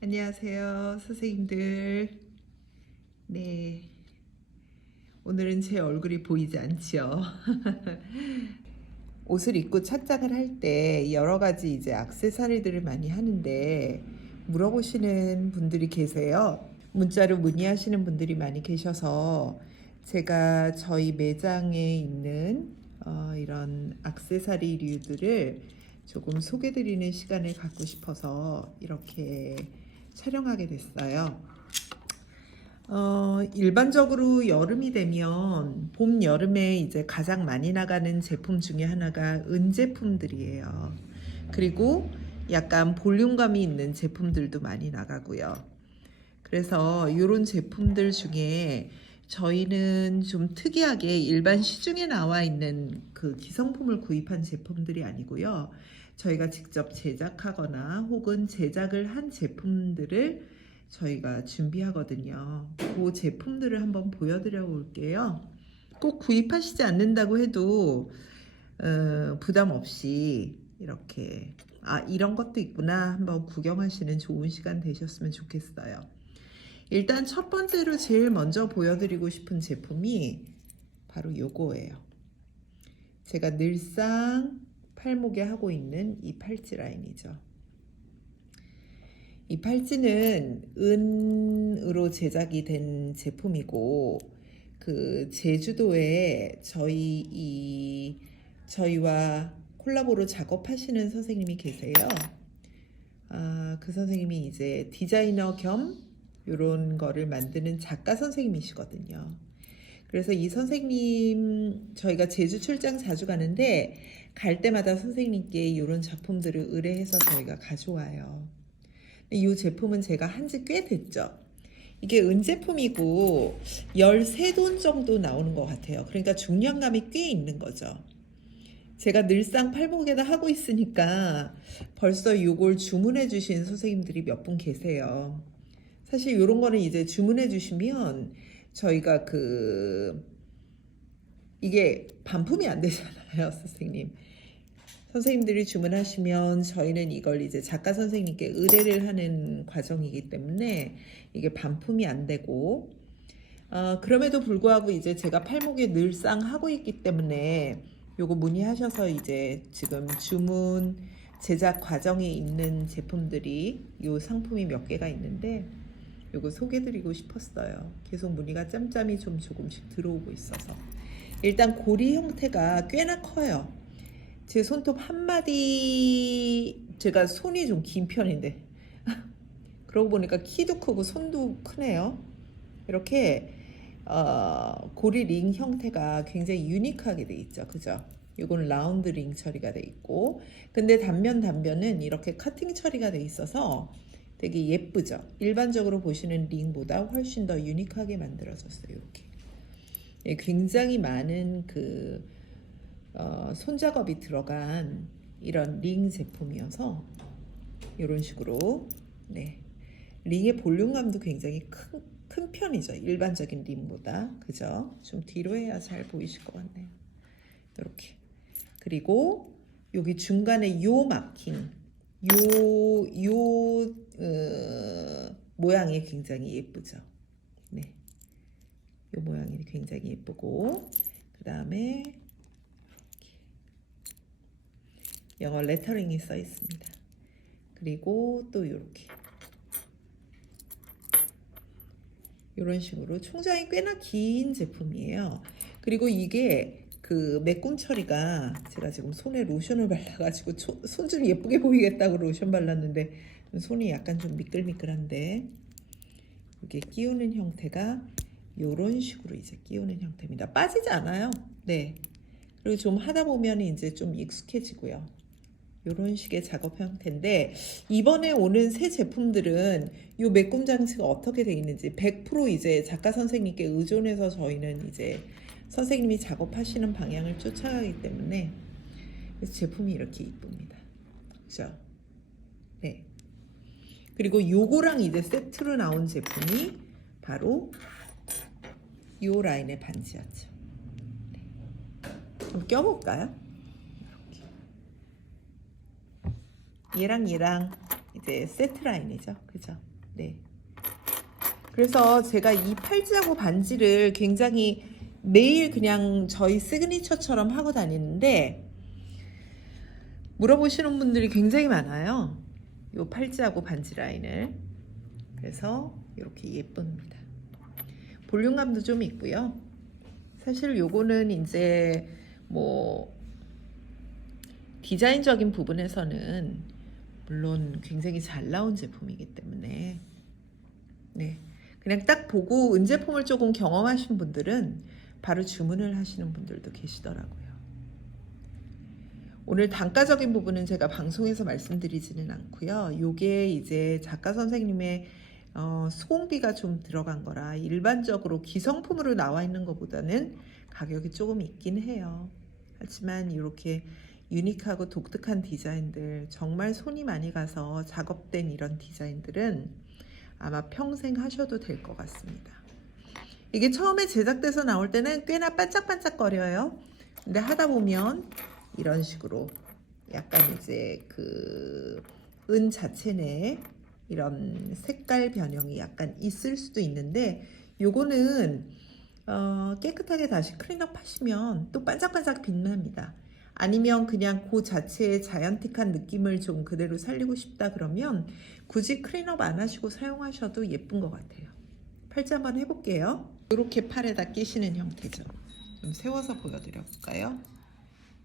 안녕하세요, 선생님들. 네, 오늘은 제 얼굴이 보이지 않지요. 옷을 입고 착장을 할 때 여러 가지 이제 액세서리들을 많이 하는데 물어보시는 분들이 계세요. 문자로 문의하시는 분들이 많이 계셔서 제가 저희 매장에 있는 이런 액세서리류들을 조금 소개드리는 시간을 갖고 싶어서 이렇게 촬영하게 됐어요. 일반적으로 여름이 되면 봄, 여름에 이제 가장 많이 나가는 제품 중에 하나가 은 제품들이에요. 그리고 약간 볼륨감이 있는 제품들도 많이 나가고요. 그래서 이런 제품들 중에 저희는 좀 특이하게 일반 시중에 나와 있는 그 기성품을 구입한 제품들이 아니고요. 저희가 직접 제작하거나 혹은 제작을 한 제품들을 저희가 준비하거든요. 그 제품들을 한번 보여드려 볼게요. 꼭 구입하시지 않는다고 해도 부담 없이 이렇게 이런 것도 있구나 한번 구경하시는 좋은 시간 되셨으면 좋겠어요. 일단 첫 번째로 제일 먼저 보여드리고 싶은 제품이 바로 요거예요. 제가 늘상 팔목에 하고 있는 이 팔찌 라인이죠. 이 팔찌는 은으로 제작이 된 제품이고 그 제주도에 저희와 콜라보로 작업하시는 선생님이 계세요. 그 선생님이 이제 디자이너 겸 이런 거를 만드는 작가 선생님이시거든요. 그래서 이 선생님 저희가 제주 출장 자주 가는데 갈 때마다 선생님께 이런 작품들을 의뢰해서 저희가 가져와요. 이 제품은 제가 한지 꽤 됐죠. 이게 은 제품이고 13돈 정도 나오는 것 같아요. 그러니까 중량감이 꽤 있는 거죠. 제가 늘상 팔목에다 하고 있으니까 벌써 요걸 주문해 주신 선생님들이 몇 분 계세요. 사실 이런 거는 이제 주문해 주시면 저희가 이게 반품이 안 되잖아요, 선생님. 선생님들이 주문하시면 저희는 이걸 이제 작가 선생님께 의뢰를 하는 과정이기 때문에 이게 반품이 안 되고 그럼에도 불구하고 이제 제가 팔목에 늘상 하고 있기 때문에 요거 문의하셔서 이제 지금 주문 제작 과정에 있는 제품들이 요 상품이 몇 개가 있는데 요거 소개드리고 싶었어요. 계속 문의가 짬짬이 좀 조금씩 들어오고 있어서 일단 고리 형태가 꽤나 커요. 제 손톱 한마디 제가 손이 좀 긴 편인데 그러고 보니까 키도 크고 손도 크네요. 이렇게 고리 링 형태가 굉장히 유니크하게 돼 있죠. 그죠? 이건 라운드 링 처리가 돼 있고 근데 단면은 이렇게 커팅 처리가 돼 있어서 되게 예쁘죠. 일반적으로 보시는 링보다 훨씬 더 유니크하게 만들어졌어요. 이렇게 굉장히 많은 손작업이 들어간 이런 링 제품이어서 이런 식으로 링의 볼륨감도 굉장히 큰 편이죠. 일반적인 링보다. 그죠? 좀 뒤로 해야 잘 보이실 것 같네요. 이렇게. 그리고 여기 중간에 요 마킹 모양이 굉장히 예쁘죠. 네. 요 모양이 굉장히 예쁘고 그 다음에 영어 레터링이 써 있습니다. 그리고 또 이렇게 이런 식으로 총장이 꽤나 긴 제품이에요. 그리고 이게 매꿈 처리가 제가 지금 손에 로션을 발라가지고 손 좀 예쁘게 보이겠다고 로션 발랐는데 손이 약간 좀 미끌미끌한데 이렇게 끼우는 형태가 이런 식으로 이제 끼우는 형태입니다. 빠지지 않아요. 네. 그리고 좀 하다 보면 이제 좀 익숙해지고요. 이런 식의 작업 형태인데 이번에 오는 새 제품들은 이 매꿈 장치가 어떻게 되어 있는지 100% 이제 작가 선생님께 의존해서 저희는 이제 선생님이 작업하시는 방향을 쫓아가기 때문에 제품이 이렇게 이쁩니다. 그죠? 네. 그리고 요거랑 이제 세트로 나온 제품이 바로 요 라인의 반지하죠. 네. 한번 껴볼까요? 얘랑 이제 세트 라인이죠. 그죠? 네. 그래서 제가 이 팔찌하고 반지를 굉장히 매일 그냥 저희 시그니처처럼 하고 다니는데 물어보시는 분들이 굉장히 많아요. 이 팔찌하고 반지 라인을. 그래서 이렇게 예쁩니다. 볼륨감도 좀 있고요. 사실 요거는 이제 뭐 디자인적인 부분에서는 물론 굉장히 잘 나온 제품이기 때문에 네, 그냥 딱 보고 은제품을 조금 경험하신 분들은 바로 주문을 하시는 분들도 계시더라고요. 오늘 단가적인 부분은 제가 방송에서 말씀드리지는 않고요. 요게 이제 작가 선생님의 수공비가 좀 들어간 거라 일반적으로 기성품으로 나와 있는 것보다는 가격이 조금 있긴 해요. 하지만 이렇게 유니크하고 독특한 디자인들, 정말 손이 많이 가서 작업된 이런 디자인들은 아마 평생 하셔도 될 것 같습니다. 이게 처음에 제작돼서 나올 때는 꽤나 반짝반짝거려요. 근데 하다 보면 이런 식으로 약간 이제 그 은 자체 내에 이런 색깔 변형이 약간 있을 수도 있는데 요거는 깨끗하게 다시 클린업 하시면 또 반짝반짝 빛납니다. 아니면 그냥 그 자체의 자연틱한 느낌을 좀 그대로 살리고 싶다 그러면 굳이 클린업 안 하시고 사용하셔도 예쁜 것 같아요. 팔찌 한번 해볼게요. 이렇게 팔에다 끼시는 형태죠. 좀 세워서 보여드려 볼까요?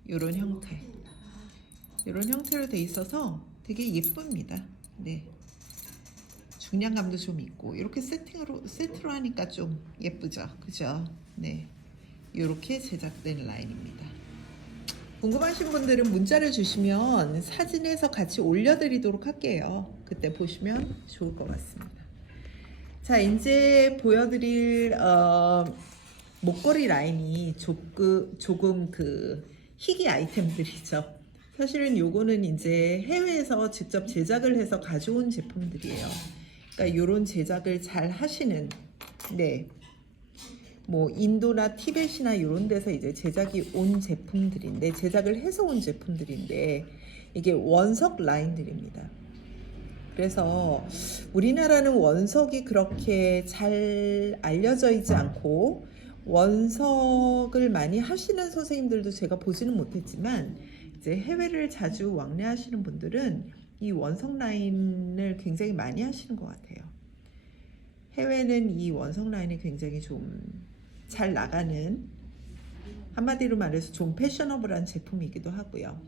이런 형태. 이런 형태로 돼 있어서 되게 예쁩니다. 네. 중량감도 좀 있고 이렇게 세트로 하니까 좀 예쁘죠, 그죠? 네, 이렇게 제작된 라인입니다. 궁금하신 분들은 문자를 주시면 사진에서 같이 올려드리도록 할게요. 그때 보시면 좋을 것 같습니다. 자, 이제 보여드릴 목걸이 라인이 조금 그 희귀 아이템들이죠. 사실은 요거는 이제 해외에서 직접 제작을 해서 가져온 제품들이에요. 그러니까 요런 제작을 잘 하시는, 네, 뭐 인도나 티벳이나 요런 데서 이제 제작이 온 제품들인데, 제작을 해서 온 제품들인데 이게 원석 라인들입니다. 그래서 우리나라는 원석이 그렇게 잘 알려져 있지 않고 원석을 많이 하시는 선생님들도 제가 보지는 못했지만 이제 해외를 자주 왕래하시는 분들은 이 원석 라인을 굉장히 많이 하시는 것 같아요. 해외는 이 원석 라인이 굉장히 좀 잘 나가는, 한마디로 말해서 좀 패셔너블한 제품이기도 하고요.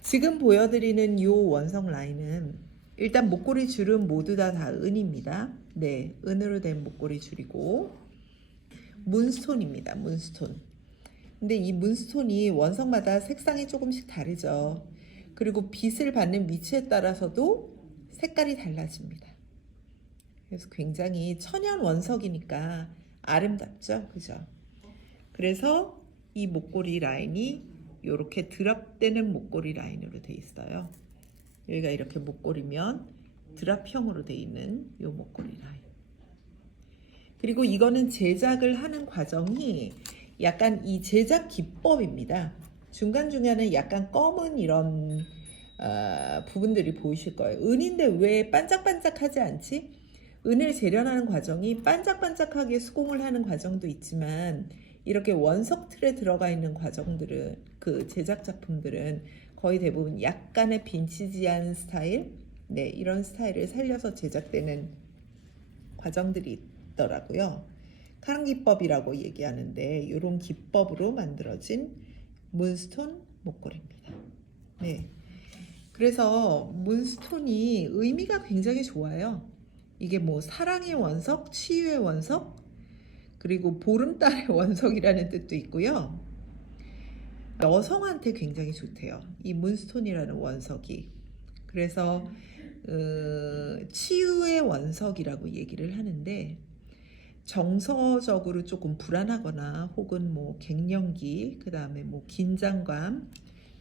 지금 보여드리는 이 원석 라인은 일단 목걸이 줄은 모두 다 은입니다. 네, 은으로 된 목걸이 줄이고 문스톤입니다. 문스톤. 근데 이 문스톤이 원석마다 색상이 조금씩 다르죠. 그리고 빛을 받는 위치에 따라서도 색깔이 달라집니다. 그래서 굉장히 천연 원석이니까 아름답죠, 그죠? 그래서 이 목걸이 라인이 이렇게 드랍되는 목걸이 라인으로 돼 있어요. 여기가 이렇게 목걸이면 드랍형으로 돼 있는 이 목걸이 라인. 그리고 이거는 제작을 하는 과정이 약간 이 제작 기법입니다. 중간중간에 약간 검은 이런 부분들이 보이실 거예요. 은인데 왜 반짝반짝하지 않지? 은을 재련하는 과정이 반짝반짝하게 수공을 하는 과정도 있지만 이렇게 원석 틀에 들어가 있는 과정들은, 그 제작 작품들은 거의 대부분 약간의 빈티지한 스타일, 네, 이런 스타일을 살려서 제작되는 과정들이 있더라고요. 카랑 기법이라고 얘기하는데 이런 기법으로 만들어진 문스톤 목걸이입니다. 네, 그래서 문스톤이 의미가 굉장히 좋아요. 이게 뭐 사랑의 원석, 치유의 원석, 그리고 보름달의 원석이라는 뜻도 있고요. 여성한테 굉장히 좋대요. 이 문스톤이라는 원석이. 그래서 치유의 원석이라고 얘기를 하는데 정서적으로 조금 불안하거나 혹은 뭐 갱년기, 그 다음에 뭐 긴장감,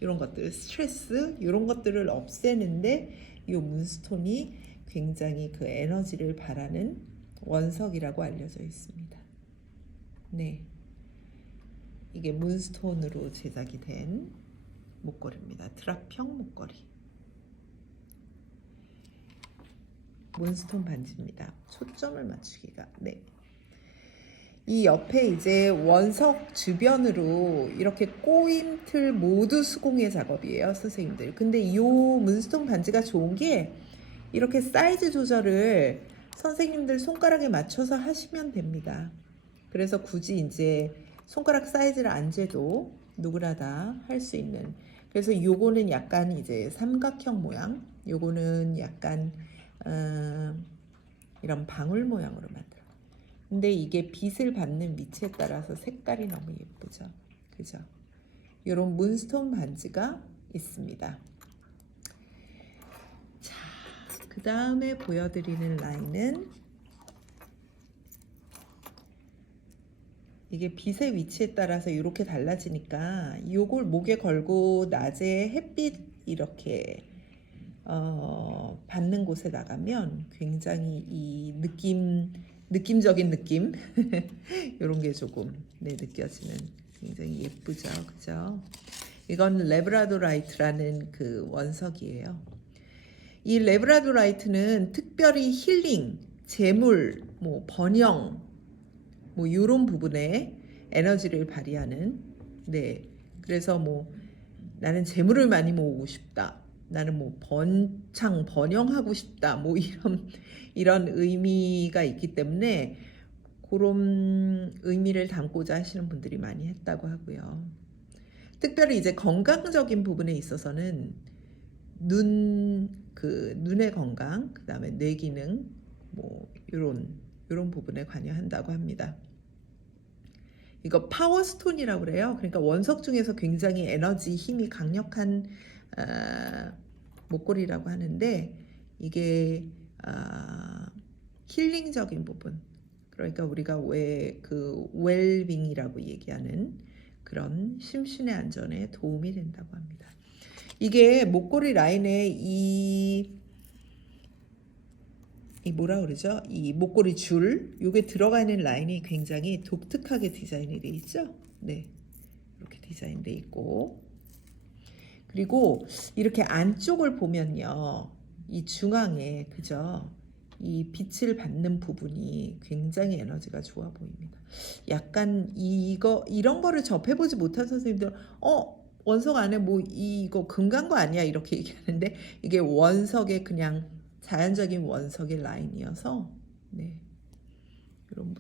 이런 것들, 스트레스, 이런 것들을 없애는데 이 문스톤이 굉장히 그 에너지를 바라는 원석이라고 알려져 있습니다. 네, 이게 문스톤으로 제작이 된 목걸이입니다. 드랍형 목걸이. 몬스톤 반지입니다. 초점을 맞추기가. 네. 이 옆에 이제 원석 주변으로 이렇게 꼬임틀 모두 수공예 작업이에요, 선생님들. 근데 이 문스톤 반지가 좋은 게 이렇게 사이즈 조절을 선생님들 손가락에 맞춰서 하시면 됩니다. 그래서 굳이 이제 손가락 사이즈를 안 재도 누구나 다 할 수 있는. 그래서 요거는 약간 이제 삼각형 모양, 요거는 약간 이런 방울 모양으로 만들어. 근데 이게 빛을 받는 위치에 따라서 색깔이 너무 예쁘죠. 그죠? 요런 문스톤 반지가 있습니다. 자, 그 다음에 보여드리는 라인은 이게 빛의 위치에 따라서 이렇게 달라지니까 요걸 목에 걸고 낮에 햇빛 이렇게 받는 곳에 나가면 굉장히 이 느낌적인 느낌 이런 게 조금 느껴지는 굉장히 예쁘죠, 그죠? 이건 레브라도라이트라는 그 원석이에요. 이 레브라도라이트는 특별히 힐링, 재물, 뭐 번영, 뭐 이런 부분에 에너지를 발휘하는. 네, 그래서 뭐 나는 재물을 많이 모으고 싶다. 나는 뭐 번영하고 싶다. 뭐 이런 의미가 있기 때문에 그런 의미를 담고자 하시는 분들이 많이 했다고 하고요. 특별히 이제 건강적인 부분에 있어서는 눈의 건강, 그다음에 뇌 기능, 뭐 이런 부분에 관여한다고 합니다. 이거 파워스톤이라고 그래요. 그러니까 원석 중에서 굉장히 에너지 힘이 강력한 목걸이라고 하는데 이게 힐링적인 부분, 그러니까 우리가 왜 그 웰빙이라고 얘기하는 그런 심신의 안전에 도움이 된다고 합니다. 이게 목걸이 라인에 이 뭐라 그러죠? 이 목걸이 줄 요게 들어가 있는 라인이 굉장히 독특하게 디자인이 돼 있죠. 네, 이렇게 디자인돼 있고, 그리고 이렇게 안쪽을 보면요, 이 중앙에 그죠? 이 빛을 받는 부분이 굉장히 에너지가 좋아 보입니다. 약간 이런 거를 접해보지 못한 선생님들은 원석 안에 뭐 이거 금간 거 아니야 이렇게 얘기하는데 이게 원석의 그냥 자연적인 원석의 라인이어서 이런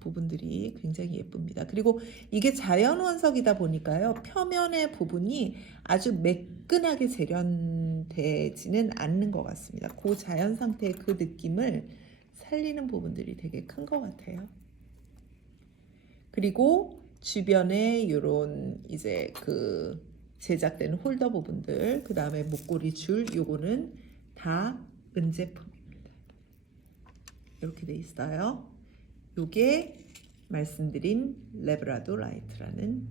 부분들이 굉장히 예쁩니다. 그리고 이게 자연 원석이다 보니까요, 표면의 부분이 아주 매끈하게 재련되지는 않는 것 같습니다. 그 자연 상태의 그 느낌을 살리는 부분들이 되게 큰 것 같아요. 그리고 주변에 이런 이제 그 제작된 홀더 부분들, 그 다음에 목걸이 줄, 요거는 다 은제품입니다. 이렇게 돼 있어요. 요게 말씀드린 레브라도라이트라는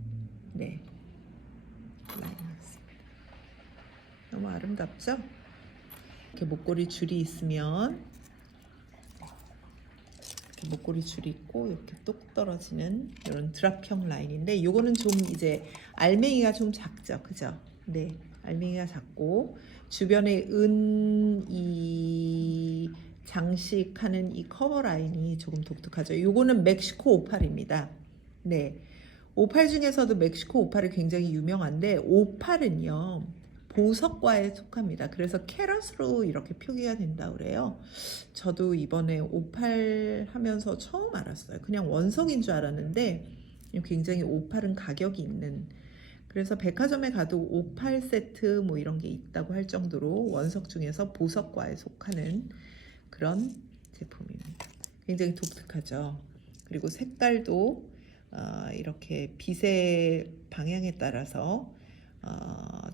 라인이었습니다. 너무 아름답죠? 이렇게 목걸이 줄이 있으면, 이렇게 목걸이 줄이 있고 이렇게 똑 떨어지는 이런 드랍형 라인인데, 요거는 좀 이제 알맹이가 좀 작죠, 그죠? 네, 알맹이가 작고 주변에 이 장식하는 이 커버 라인이 조금 독특하죠. 요거는 멕시코 오팔입니다. 네, 오팔 중에서도 멕시코 오팔이 굉장히 유명한데, 오팔은요 보석과에 속합니다. 그래서 캐럿으로 이렇게 표기가 된다고 그래요. 저도 이번에 오팔 하면서 처음 알았어요. 그냥 원석인 줄 알았는데 굉장히 오팔은 가격이 있는, 그래서 백화점에 가도 오팔 세트 뭐 이런 게 있다고 할 정도로 원석 중에서 보석과에 속하는 그런 제품입니다. 굉장히 독특하죠. 그리고 색깔도 이렇게 빛의 방향에 따라서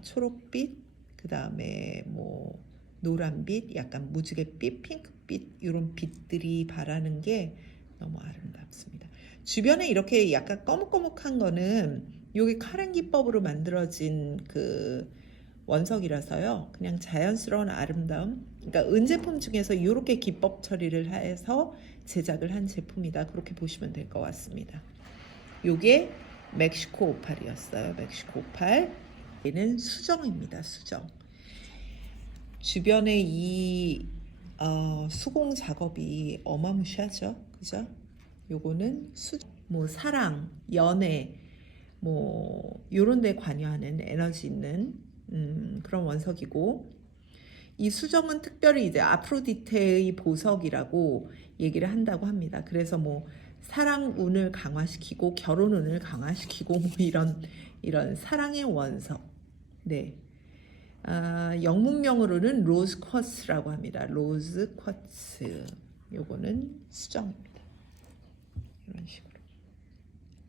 초록빛, 그 다음에 뭐 노란빛, 약간 무지갯빛, 핑크빛, 이런 빛들이 바라는 게 너무 아름답습니다. 주변에 이렇게 약간 꺼뭇꺼뭇한 거는 요게 카렌 기법으로 만들어진 그 원석이라서요, 그냥 자연스러운 아름다움, 그러니까 은제품 중에서 이렇게 기법 처리를 해서 제작을 한 제품이다, 그렇게 보시면 될 것 같습니다. 요게 멕시코 오팔이었어요. 멕시코 오팔. 얘는 수정입니다. 수정. 주변에 이 수공 작업이 어마무시하죠. 그죠? 요거는 뭐 사랑, 연애, 뭐 요런 데 관여하는 에너지 있는 그런 원석이고, 이 수정은 특별히 이제 아프로디테의 보석이라고 얘기를 한다고 합니다. 그래서 뭐 사랑 운을 강화시키고 결혼 운을 강화시키고 뭐 이런 사랑의 원석. 네. 영문명으로는 로즈 쿼츠라고 합니다. 로즈 쿼츠. 요거는 수정입니다. 이런 식으로.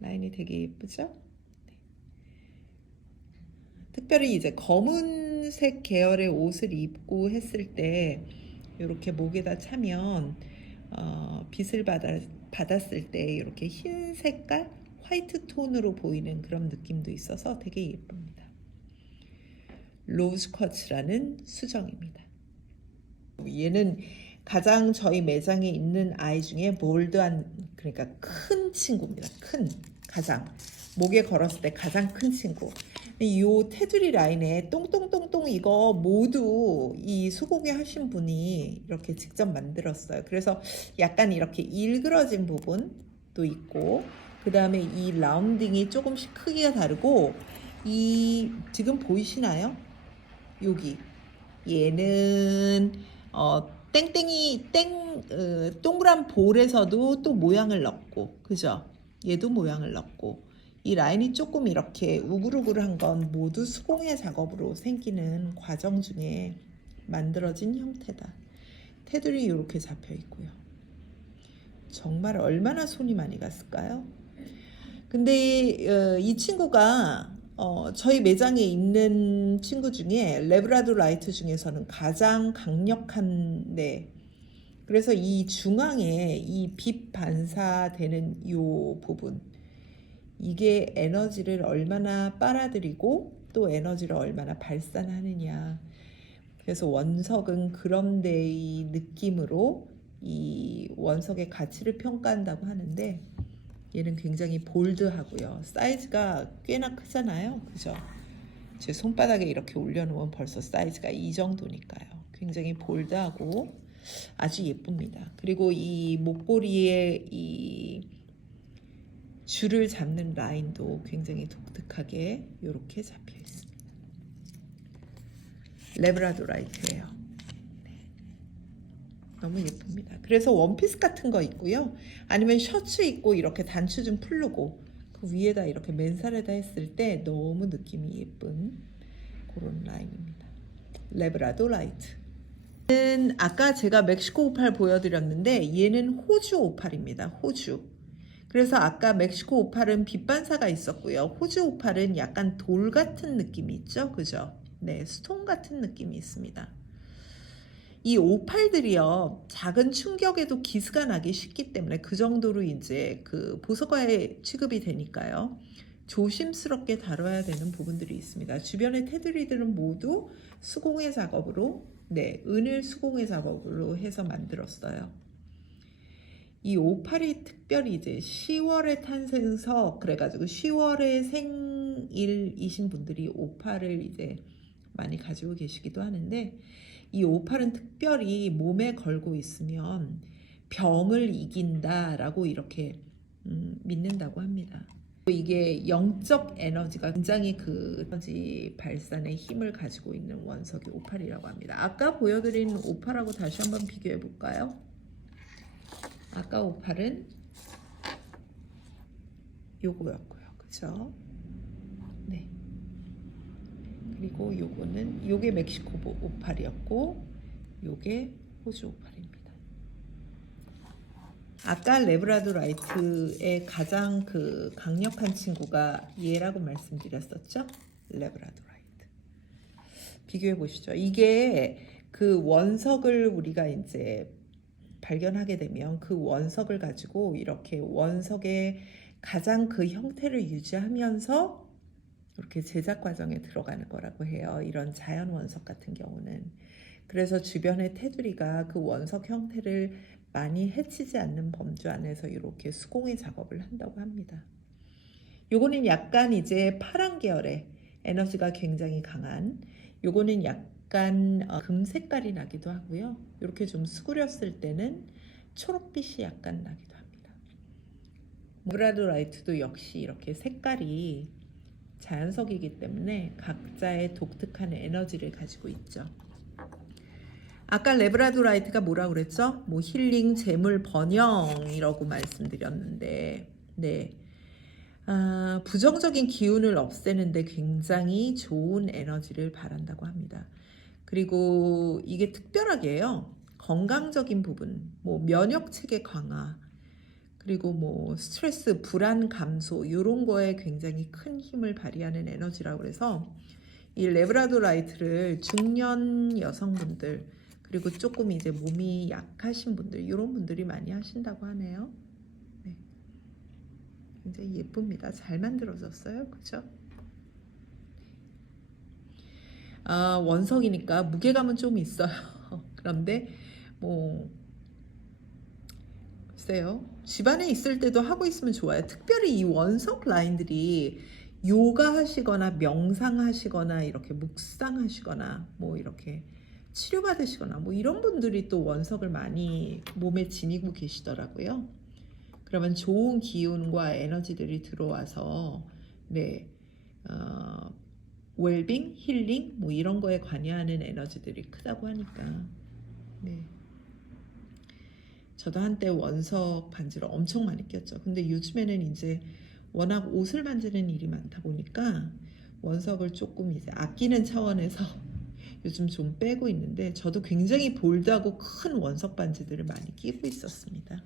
라인이 되게 예쁘죠? 특별히 이제 검은색 계열의 옷을 입고 했을 때 이렇게 목에다 차면 빛을 받았을 때 이렇게 흰 색깔, 화이트 톤으로 보이는 그런 느낌도 있어서 되게 예쁩니다. 로즈 쿼츠라는 수정입니다. 얘는 가장 저희 매장에 있는 아이 중에 볼드한, 그러니까 큰 친구입니다. 가장 목에 걸었을 때 가장 큰 친구. 이 테두리 라인에 똥똥똥똥 이거 모두 이 수공예 하신 분이 이렇게 직접 만들었어요. 그래서 약간 이렇게 일그러진 부분도 있고, 그 다음에 이 라운딩이 조금씩 크기가 다르고, 이 지금 보이시나요? 여기 얘는 동그란 볼에서도 또 모양을 넣고, 그죠? 얘도 모양을 넣고, 이 라인이 조금 이렇게 우글우글한 건 모두 수공예 작업으로 생기는 과정 중에 만들어진 형태다. 테두리 이렇게 잡혀 있고요. 정말 얼마나 손이 많이 갔을까요? 근데 이 친구가 저희 매장에 있는 친구 중에 레브라도 라이트 중에서는 가장 강력한, 그래서 이 중앙에 이 빛 반사되는 이 부분, 이게 에너지를 얼마나 빨아들이고 또 에너지를 얼마나 발산하느냐. 그래서 원석은 그런 데의 느낌으로 이 원석의 가치를 평가한다고 하는데, 얘는 굉장히 볼드하고요. 사이즈가 꽤나 크잖아요. 그죠? 제 손바닥에 이렇게 올려놓으면 벌써 사이즈가 이 정도니까요. 굉장히 볼드하고 아주 예쁩니다. 그리고 이 목걸이에 이 줄을 잡는 라인도 굉장히 독특하게 이렇게 잡혀 있습니다. 레브라도라이트예요. 너무 예쁩니다. 그래서 원피스 같은 거 있고요. 아니면 셔츠 입고 이렇게 단추 좀 풀르고 그 위에다 이렇게 맨살에다 했을 때 너무 느낌이 예쁜 그런 라인입니다. 레브라도 라이트. 얘는 아까 제가 멕시코 오팔 보여드렸는데 얘는 호주 오팔입니다. 호주. 그래서 아까 멕시코 오팔은 빛 반사가 있었고요. 호주 오팔은 약간 돌 같은 느낌이 있죠. 그죠? 네, 스톤 같은 느낌이 있습니다. 이 오팔들이요, 작은 충격에도 기스가 나기 쉽기 때문에 그 정도로 이제 그 보석화에 취급이 되니까요. 조심스럽게 다뤄야 되는 부분들이 있습니다. 주변의 테두리들은 모두 수공예 작업으로, 은을 수공예 작업으로 해서 만들었어요. 이 오팔이 특별히 이제 10월에 탄생서, 그래가지고 10월에 생일이신 분들이 오팔을 이제 많이 가지고 계시기도 하는데, 이 오팔은 특별히 몸에 걸고 있으면 병을 이긴다라고 이렇게 믿는다고 합니다. 이게 영적 에너지가 굉장히 그 에너지 발산의 힘을 가지고 있는 원석이 오팔이라고 합니다. 아까 보여드린 오팔하고 다시 한번 비교해 볼까요? 아까 오팔은 요거였고요. 그죠? 네. 그리고 요게 멕시코 오팔이었고 요게 호주 오팔입니다. 아까 레브라도 라이트의 가장 그 강력한 친구가 얘라고 말씀드렸었죠? 레브라도 라이트. 비교해 보시죠. 이게 그 원석을 우리가 이제 발견하게 되면 그 원석을 가지고 이렇게 원석의 가장 그 형태를 유지하면서 이렇게 제작 과정에 들어가는 거라고 해요. 이런 자연 원석 같은 경우는. 그래서 주변의 테두리가 그 원석 형태를 많이 해치지 않는 범주 안에서 이렇게 수공예 작업을 한다고 합니다. 요거는 약간 이제 파란 계열의 에너지가 굉장히 강한, 요거는 약간 금 색깔이 나기도 하고요. 이렇게 좀 수그렸을 때는 초록빛이 약간 나기도 합니다. 레브라도라이트도 역시 이렇게 색깔이 자연석이기 때문에 각자의 독특한 에너지를 가지고 있죠. 아까 레브라도라이트가 뭐라고 그랬죠? 뭐 힐링, 재물, 번영이라고 말씀드렸는데, 네. 부정적인 기운을 없애는데 굉장히 좋은 에너지를 바란다고 합니다. 그리고 이게 특별하게요. 건강적인 부분, 뭐 면역 체계 강화, 그리고 뭐 스트레스, 불안 감소 이런 거에 굉장히 큰 힘을 발휘하는 에너지라고 해서 이 레브라도라이트를 중년 여성분들 그리고 조금 이제 몸이 약하신 분들 이런 분들이 많이 하신다고 하네요. 네. 굉장히 예쁩니다. 잘 만들어졌어요. 그죠? 원석이니까 무게감은 좀 있어요. 그런데 뭐 글쎄요. 집안에 있을 때도 하고 있으면 좋아요. 특별히 이 원석 라인들이 요가 하시거나 명상 하시거나 이렇게 묵상 하시거나 뭐 이렇게 치료받으시거나 뭐 이런 분들이 또 원석을 많이 몸에 지니고 계시더라고요. 그러면 좋은 기운과 에너지들이 들어와서 네, 웰빙, 힐링 뭐 이런 거에 관여하는 에너지들이 크다고 하니까 네. 저도 한때 원석 반지를 엄청 많이 꼈죠. 근데 요즘에는 이제 워낙 옷을 만지는 일이 많다 보니까 원석을 조금 이제 아끼는 차원에서 요즘 좀 빼고 있는데 저도 굉장히 볼드하고 큰 원석 반지들을 많이 끼고 있었습니다.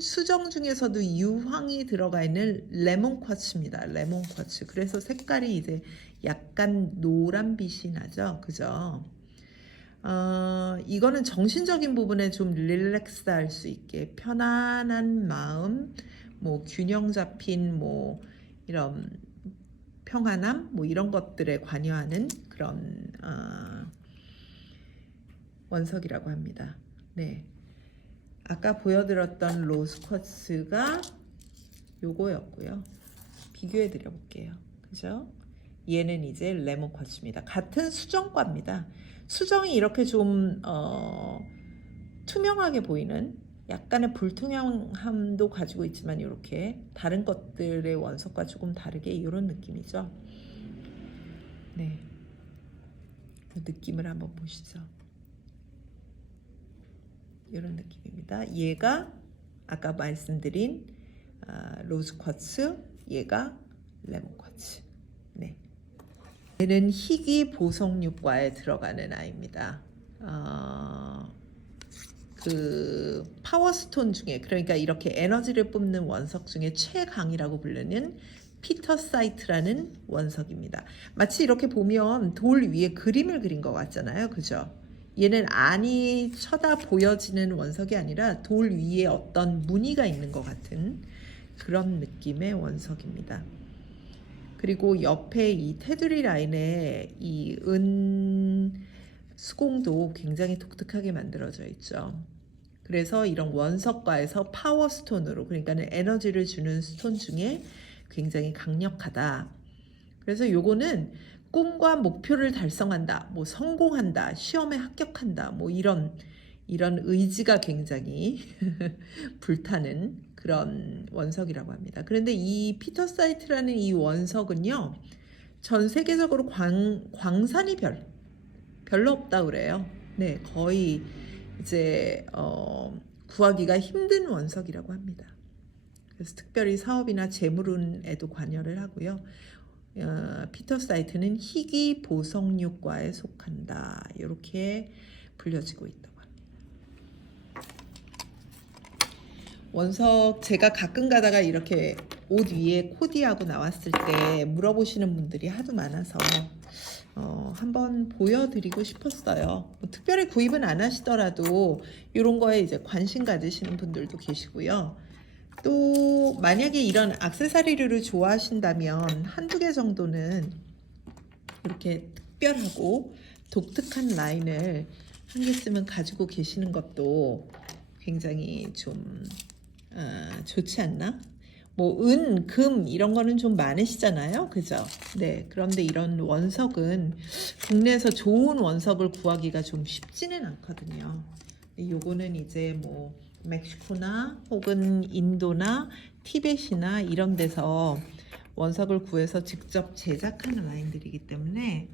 수정 중에서도 유황이 들어가 있는 레몬 쿼츠입니다. 레몬 쿼츠. 그래서 색깔이 이제 약간 노란빛이 나죠. 그죠? 이거는 정신적인 부분에 좀 릴렉스 할 수 있게 편안한 마음, 뭐 균형 잡힌 뭐 이런 평안함, 뭐 이런 것들에 관여하는 그런 원석이라고 합니다. 네. 아까 보여드렸던 로즈 쿼츠가 요거였고요. 비교해 드려 볼게요. 그죠? 얘는 이제 레몬 쿼츠입니다. 같은 수정과입니다. 수정이 이렇게 좀 투명하게 보이는 약간의 불투명함도 가지고 있지만 이렇게 다른 것들의 원석과 조금 다르게 이런 느낌이죠. 네, 그 느낌을 한번 보시죠. 이런 느낌입니다. 얘가 아까 말씀드린 로즈 쿼츠, 얘가 레몬 쿼츠. 네. 얘는 희귀 보석육과에 들어가는 아이입니다. 그 파워스톤 중에 그러니까 이렇게 에너지를 뿜는 원석 중에 최강이라고 부르는 피터사이트라는 원석입니다. 마치 이렇게 보면 돌 위에 그림을 그린 것 같잖아요. 그죠? 얘는 안이 쳐다 보여지는 원석이 아니라 돌 위에 어떤 무늬가 있는 것 같은 그런 느낌의 원석입니다. 그리고 옆에 이 테두리 라인에 이 은 수공도 굉장히 독특하게 만들어져 있죠. 그래서 이런 원석과에서 파워스톤으로 그러니까는 에너지를 주는 스톤 중에 굉장히 강력하다. 그래서 요거는 꿈과 목표를 달성한다, 뭐 성공한다, 시험에 합격한다, 뭐 이런 의지가 굉장히 불타는 그런 원석이라고 합니다. 그런데 이 피터사이트라는 이 원석은요, 전 세계적으로 광산이 별로 없다 그래요. 네, 거의 이제 구하기가 힘든 원석이라고 합니다. 그래서 특별히 사업이나 재물운에도 관여를 하고요. 피터사이트는 희귀 보석육과에 속한다. 이렇게 불려지고 있다고 합니다. 원석 제가 가끔 가다가 이렇게 옷 위에 코디하고 나왔을 때 물어보시는 분들이 하도 많아서 한번 보여드리고 싶었어요. 뭐 특별히 구입은 안 하시더라도 이런 거에 이제 관심 가지시는 분들도 계시고요. 또 만약에 이런 액세서리를 좋아하신다면 한두 개 정도는 이렇게 특별하고 독특한 라인을 한 개쯤은 가지고 계시는 것도 굉장히 좀 좋지 않나? 뭐 은, 금 이런 거는 좀 많으시잖아요. 그죠? 네. 그런데 이런 원석은 국내에서 좋은 원석을 구하기가 좀 쉽지는 않거든요. 요거는 이제 뭐 멕시코나 혹은 인도나 티벳이나 이런 데서 원석을 구해서 직접 제작하는 와인들이기 때문에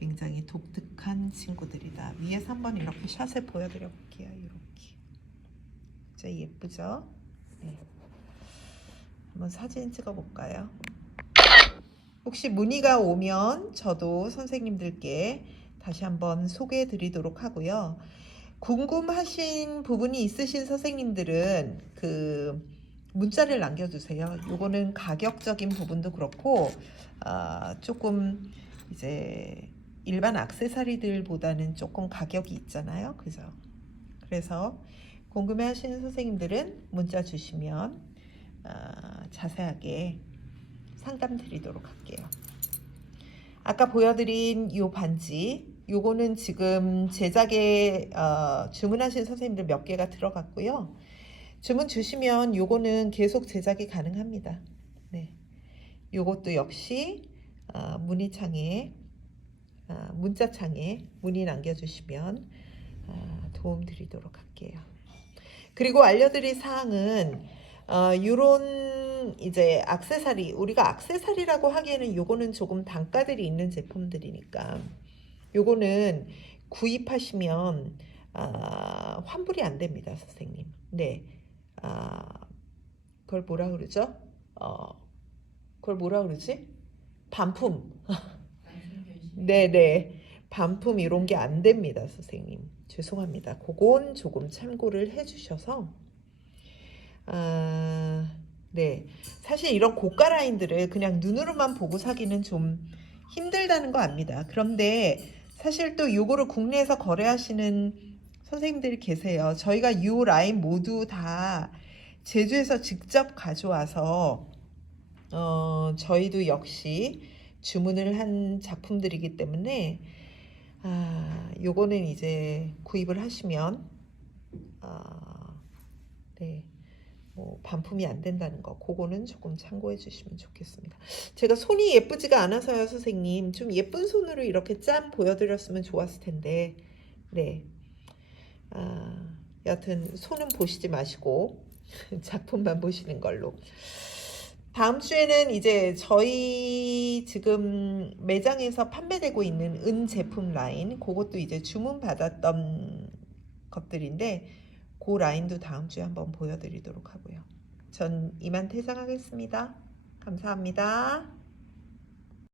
굉장히 독특한 친구들이다. 위에서 한번 이렇게 샷을 보여드려 볼게요. 이렇게 진짜 예쁘죠? 네. 한번 사진 찍어 볼까요? 혹시 문의가 오면 저도 선생님들께 다시 한번 소개해 드리도록 하고요. 궁금하신 부분이 있으신 선생님들은 그 문자를 남겨주세요. 요거는 가격적인 부분도 그렇고 조금 이제 일반 액세서리들보다는 조금 가격이 있잖아요. 그죠? 그래서 궁금해하시는 선생님들은 문자 주시면 자세하게 상담 드리도록 할게요. 아까 보여드린 요 반지, 요거는 지금 제작에 주문하신 선생님들 몇 개가 들어갔고요. 주문 주시면 요거는 계속 제작이 가능합니다. 네, 요것도 역시 문의창에 문자창에 문의 남겨주시면 도움 드리도록 할게요. 그리고 알려드릴 사항은 요런 이제 액세서리, 우리가 액세서리라고 하기에는 요거는 조금 단가들이 있는 제품들이니까 요거는 구입하시면 환불이 안 됩니다, 선생님. 네, 그걸 뭐라 그러죠? 그걸 뭐라 그러지? 반품. 네네. 반품 이런 게 안 됩니다, 선생님. 죄송합니다. 그건 조금 참고를 해주셔서 네. 사실 이런 고가 라인들을 그냥 눈으로만 보고 사기는 좀 힘들다는 거 압니다. 그런데 사실 또 요거를 국내에서 거래하시는 선생님들이 계세요. 저희가 요 라인 모두 다 제주에서 직접 가져와서 저희도 역시 주문을 한 작품들이기 때문에 요거는 이제 구입을 하시면 네. 뭐 반품이 안 된다는 거, 그거는 조금 참고해 주시면 좋겠습니다. 제가 손이 예쁘지가 않아서요, 선생님. 좀 예쁜 손으로 이렇게 짠 보여드렸으면 좋았을 텐데, 네. 여하튼 손은 보시지 마시고 작품만 보시는 걸로. 다음 주에는 이제 저희 지금 매장에서 판매되고 있는 은 제품 라인, 그것도 이제 주문 받았던 것들인데 그 라인도 다음 주에 한번 보여드리도록 하고요. 전 이만 퇴장하겠습니다. 감사합니다.